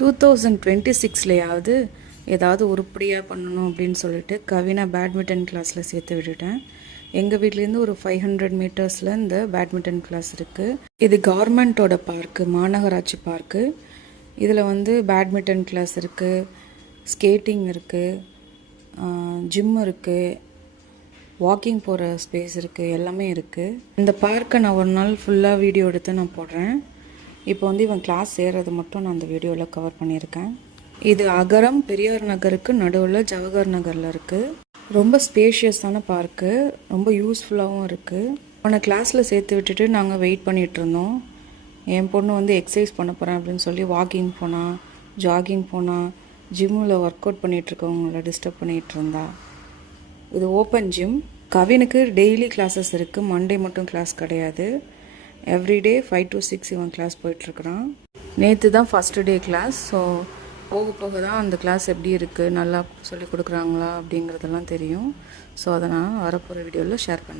2026லையாவது ஏதாவது உருப்படியாக பண்ணணும் அப்படின்னு சொல்லிட்டு கவினா பேட்மிண்டன் கிளாஸில் சேர்த்து விட்டுட்டேன். எங்கள் வீட்லேருந்து ஒரு 500 மீட்டர்ஸில் இந்த பேட்மிண்டன் கிளாஸ் இருக்குது. இது கவர்மெண்ட்டோட பார்க்கு, மாநகராட்சி பார்க்கு. இதில் வந்து பேட்மிண்டன் கிளாஸ் இருக்குது, ஸ்கேட்டிங் இருக்குது, ஜிம் இருக்குது, வாக்கிங் போகிற ஸ்பேஸ் இருக்குது, எல்லாமே இருக்குது. இந்த பார்க்கை நான் ஒரு நாள் ஃபுல்லாக வீடியோ எடுத்து நான் போடுறேன். இப்போ வந்து இவன் கிளாஸ் சேர்றது மட்டும் நான் அந்த வீடியோவில் கவர் பண்ணியிருக்கேன். இது அகரம் பெரியார் நகருக்கு நடுவில் ஜவஹர் நகரில் இருக்குது. ரொம்ப ஸ்பேஷியஸான பார்க்கு, ரொம்ப யூஸ்ஃபுல்லாகவும் இருக்குது. அவனை கிளாஸில் சேர்த்து விட்டுட்டு நாங்கள் வெயிட் பண்ணிகிட்டு இருந்தோம். என் பொண்ணு வந்து எக்ஸசைஸ் பண்ண போகிறேன் அப்படின்னு சொல்லி வாக்கிங் போனால், ஜாகிங் போனால், ஜிம்மில் ஒர்க் அவுட் பண்ணிகிட்ருக்கவங்கள டிஸ்டர்ப் பண்ணிகிட்டு இருந்தா. இது ஓப்பன் ஜிம். கவினுக்கு டெய்லி கிளாஸஸ் இருக்குது, மண்டே மட்டும் கிளாஸ் கிடையாது. எவ்ரிடே 5 to 6 இவன் கிளாஸ் போயிட்டுருக்குறான். நேற்று தான் ஃபஸ்ட்டு டே கிளாஸ். ஸோ போக போக தான் அந்த கிளாஸ் எப்படி இருக்குது, நல்லா சொல்லி கொடுக்குறாங்களா அப்படிங்கிறதெல்லாம் தெரியும். ஸோ அதை நான் வரப்போகிற வீடியோவில் ஷேர் பண்ணுறேன்.